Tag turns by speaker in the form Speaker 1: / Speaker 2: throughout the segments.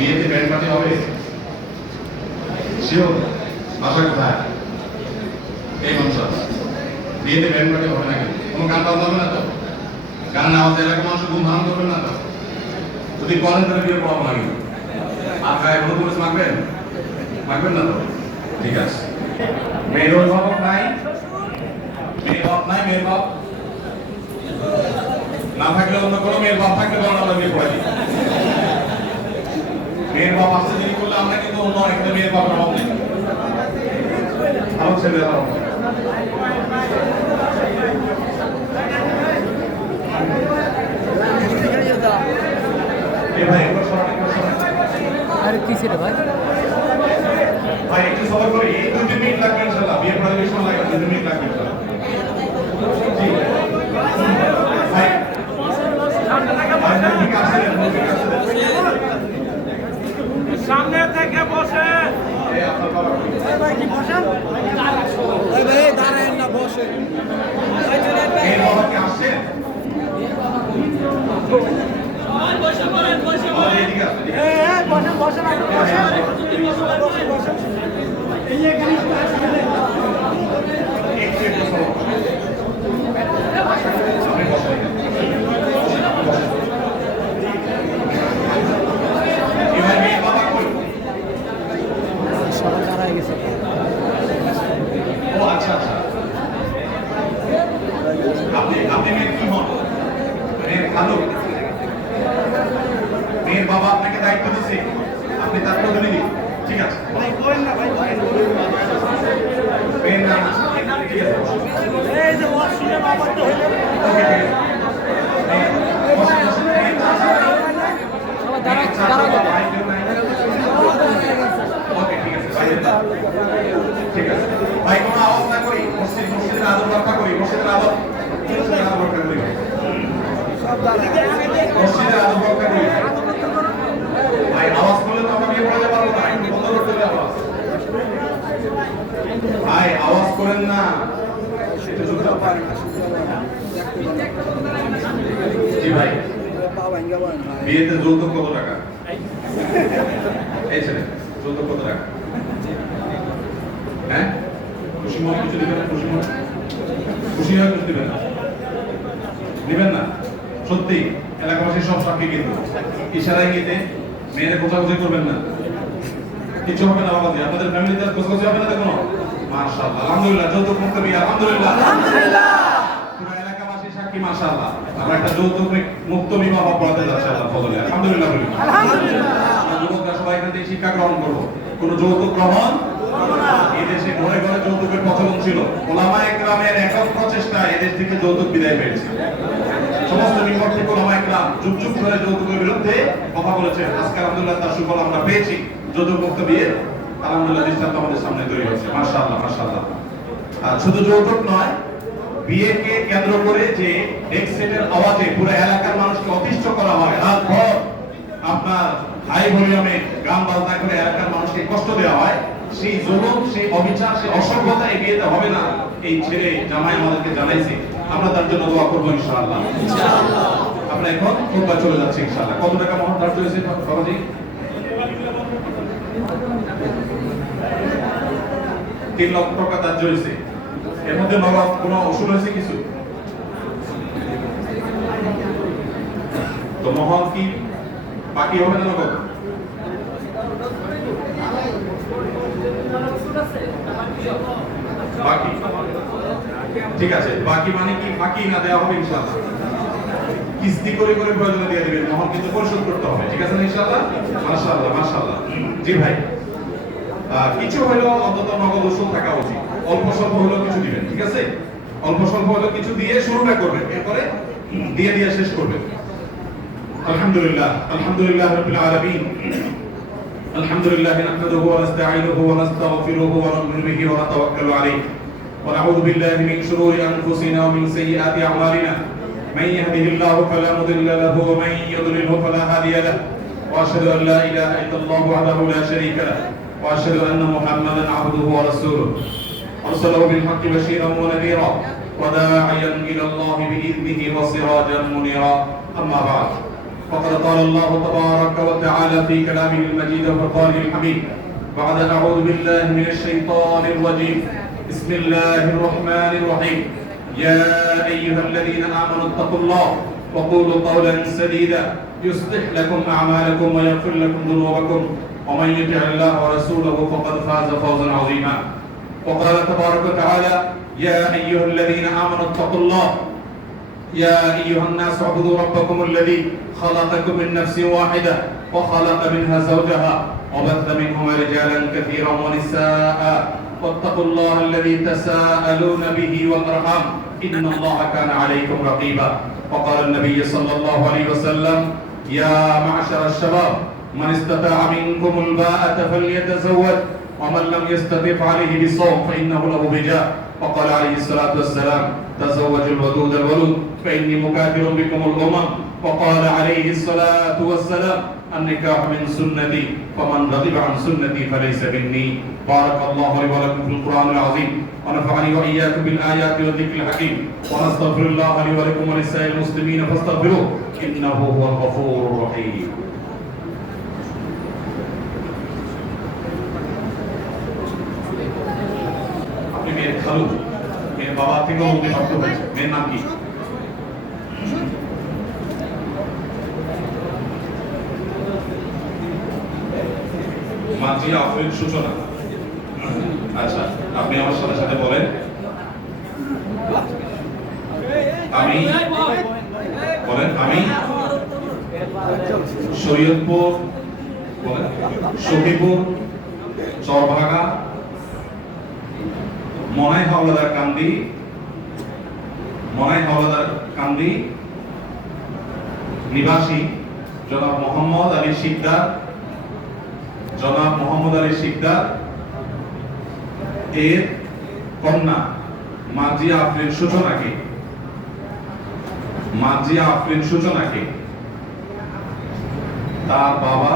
Speaker 1: বিয়েতে band party হবে? Sure বাসা কোথায়? এই মনসা বিয়েতে ব্যান্ড পার্টি হবে নাকি? কোনো গান বাজনা হবে না তো? গান আওয়াজ এলাকা মানুষ ঘুম ভাঙ করবেন না তো? যদি করেন তাহলে বিয়ে পড়াবো না আর গায়ে কোনো পুলিশ মাখবেন? মাখবেন না তো? ঠিক আছে। মেয়ের অভিভাবক নাই? মেয়ের বাপ নাই, মেয়ের বাপ? না থাকলে অন্য কোনো মেয়ের বাপ থাকলে আমরা বিয়ে পড়াই মেয়ের বাপ আসতে দেরি করলে আমরা কিন্তু অন্য একটা মেয়ের বাপ অভাব নেই ছেলে
Speaker 2: আর, কি ভাই
Speaker 1: ভাই একটু সবার করে এই দুই তিন মিনিট লাগবে ইনশাল্লাহ বিয়ে পড়াতে বেশি সময় লাগে না, দুই তিন মিনিট লাগবে ইনশাল্লাহ জি। ভাই ভাই, মুখ থেকে আসছিলেন, মুখ থেকে আসছিলেন।
Speaker 3: সামনে থেকে বসে
Speaker 1: এই আপনার বাবা
Speaker 2: দাঁড়ায় না বসে
Speaker 1: মেয়ের বাবা কি আসছেন বাবা, এদিকে আসুন, এদিকে আসুন। একটু একটু সরো। আপনি বসেন। এবার মেয়ের বাবা কই?
Speaker 2: সবাই দাঁড়ায় গেছে
Speaker 1: ও আচ্ছা আচ্ছা আপনি আপনি মেয়ের কি হন মেয়ের খালু মেয়ের বাবা আপনাকে দায়িত্ব দিচ্ছে আপনি তার প্রতিনিধি ঠিক আছে। মেয়ের নাম। ঠিক আছে। ভাই কোনো আওয়াজ না করি, মসজিদ মসজিদের আদব রক্ষা করি, মসজিদের আদব মসজিদের আদব রক্ষা করি। মসজিদের আদব রক্ষা করি। ভাই, আওয়াজ করলে তো আমরা বিয়ে পড়াতে পারব না, একটু বন্ধ করতে হবে আওয়াজ। ভাই, করেন না। বিয়েতে যৌতুক কত টাকা? এই ছেলে, যৌতুক কত টাকা? হ্যাঁ? খুশি মনে কিছু দিবেন খুশি মনে খুশি হয়ে কিছু দিবেন না? না? সত্যি, এলাকাবাসীর সব সাক্ষী কিন্তু। ইশারায় গিয়ে মেয়েদের খোঁজাখুঁজি করবেন না। কিছু হবে না বাবাজি আপনাদের ফ্যামিলিতে খোঁজাখুঁজি হবে না কোনো? মাশাআল্লাহ, আলহামদুলিল্লাহ, যৌতুক মুক্ত বিয়ে, আলহামদুলিল্লাহ। পুরো এলাকাবাসী সাক্ষী, মাশাআল্লাহ। আমরা একটা যৌতুক মুক্ত বিবাহ পড়াতে যাচ্ছি ফজলে। আলহামদুলিল্লাহ যুবকরা সবাই এখান থেকে শিক্ষা গ্রহণ করব। কোনো যৌতুক গ্রহণ ঘরে ঘরে যৌতুকের প্রচলন ছিল। একক প্রচেষ্টায় এদেশ থেকে যৌতুক বিদায় সমস্ত যুগ যুগ ধরে যৌতুকের বিরুদ্ধে কথা বলেছেন। আজকে আলহামদুলিল্লাহ তার সুফল আমরা পেয়েছি। যৌতুক মুক্ত বিয়ে আলহামদুলিল্লাহ দৃষ্টান্ত আমাদের সামনে তৈরি হয়েছে। মাশাআল্লাহ মাশাআল্লাহ। আর শুধু যৌতুক নয় বিয়েকে কেন্দ্র করে যে ডেক আওয়াজে পুরো এলাকার মানুষকে অতিষ্ঠ করা হয় রাত ভর আপনার হাই ভলিউমে গান বাজনা করে এলাকার মানুষকে কষ্ট দেওয়া হয় সেই জুলুম সেই অবিচার সেই অসভ্যতা এই বিয়েতে হবে না এই ছেলে জামাই আমাদেরকে জানাইছে। আমরা তার জন্য দোয়া করব ইনশাআল্লাহ। আমরা এখন খুববা চলে যাচ্ছি ইনশাআল্লাহ। কত টাকা মহন ধার্য হয়েছে বাবাজি? তিন লক্ষ টাকা হয়েছে। এর মধ্যে কোনো হয়েছে কিছু? তো মহল কি বাকি হবে না বাকি। ঠিক আছে, বাকি মানে কি? বাকি না দেওয়া হবে ইনশাআল্লাহ? কিস্তি করে করে প্রয়োজনে দিয়ে দিবেন মহল কিন্তু পরিশোধ করতে হবে। ঠিক আছে ইনশাআল্লাহ? মাশাআল্লাহ মাশাআল্লাহ। জি ভাই। কিছু হলেও অন্তত নগদ ওষুধ থাকা উচিত অল্প স্বল্প হলেও কিছু দিবেন ঠিক আছে অল্প স্বল্প হলেও কিছু দিয়ে শুরুটা করবেন এরপরে দিয়ে দিয়ে শেষ করবেন আলহামদুলিল্লাহ আলহামদুলিল্লাহ রাব্বিল আলামিন الحمد لله نحمده ونستعينه ونستغفره ونؤمن به ونتوكل عليه ونعوذ بالله من شرور انفسنا ومن سيئات اعمالنا من يهده الله فلا مضل له ومن يضلله فلا هادي له واشهد ان لا اله الا الله وحده لا شريك له وأشهد أن محمدا عبده ورسوله. أرسله بالحق بشيرا ونذيرا وداعيا إلى الله بإذنه وسراجا منيرا. أما بعد فقد قال الله تبارك وتعالى في كلامه المجيد وفرقانه الحميد بعد أعوذ بالله من الشيطان الرجيم. بسم الله الرحمن الرحيم. يا أيها الذين آمنوا اتقوا الله وقولوا قولا سديدا يصلح لكم أعمالكم ويغفر لكم ذنوبكم. ومن يطع الله ورسوله فقد فاز فوزا عظيما. وقال تبارك وتعالى يا أيها الذين آمنوا اتقوا الله. يا أيها الناس اعبدوا ربكم الذي خلقكم من نفس واحدة وخلق منها زوجها وبث منهما رجالا كثيرا ونساء. واتقوا الله الذي تساءلون به والأرحام. إن الله كان عليكم رقيبا. وقال النبي صلى الله عليه وسلم يا معشر الشباب من استطاع منكم الباءة فليتزوج ومن لم يستطع عليه بالصوم فإنه له بجاء وقال عليه الصلاة والسلام تزوجوا الودود الولود فإني مكاثر بكم الأمم. وقال عليه الصلاة والسلام النكاح من سنتي فمن رغب عن سنتي فليس مني. بارك الله لي ولكم في القرآن العظيم ونفعني وإياكم بالآيات والذكر الحكيم ونستغفر الله لي ولكم ولسائر المسلمين فاستغفروه إنه هو الغفور الرحيم. খালু মেয়ের বাবা থেকেও অভিশপ্ত হয়েছে মেয়ের নাম কি মাঝি আফরিন সূচনা আচ্ছা আপনি আমার সাথে সাথে বলেন। আমি বলেন, আমি শরীয়তপুর, বলেন সখীপুর চরভাগা মনাই হাওলাদার কান্দি মনাই হাওলাদার কান্দি, নিবাসী জনাব মোহাম্মদ আলী শিকদার, জনাব মোহাম্মদ আলী শিকদার, এর কন্যা মাজিয়া আফরিন সূচনাকে মাজিয়া আফরিন সূচনাকে, তার বাবা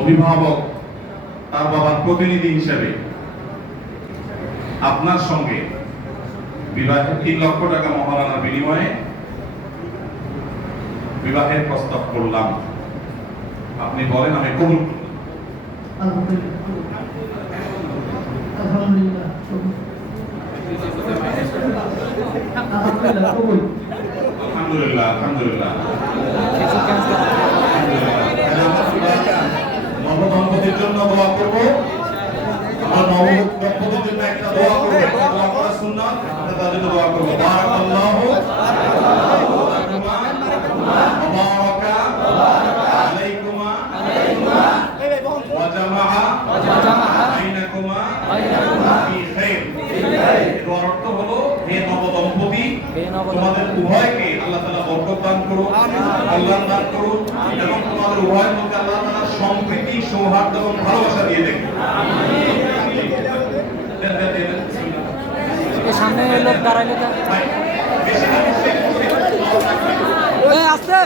Speaker 1: অভিভাবক, তার বাবার প্রতিনিধি হিসেবে আপনার সঙ্গে বিবাহের তিন লক্ষ টাকা মহারানার বিনিময়ে বিবাহের প্রস্তাব করলাম। আপনি বলেন, আমি কবুল
Speaker 4: আলহামদুলিল্লাহ আলহামদুলিল্লাহ
Speaker 1: জন্য দোয়া করব। আমার উভয়কে আল্লাহ দান করুন, কল্যাণ তোমাদের উভয়ের মধ্যে আল্লাহ তাআলা সম্প্রীতি এবং ভালোবাসা দিয়ে দেন দেন, দেন, দেন, দেন, বিসমিল্লাহ।
Speaker 2: এ সামনে লোক দাঁড়াইলে আসতে।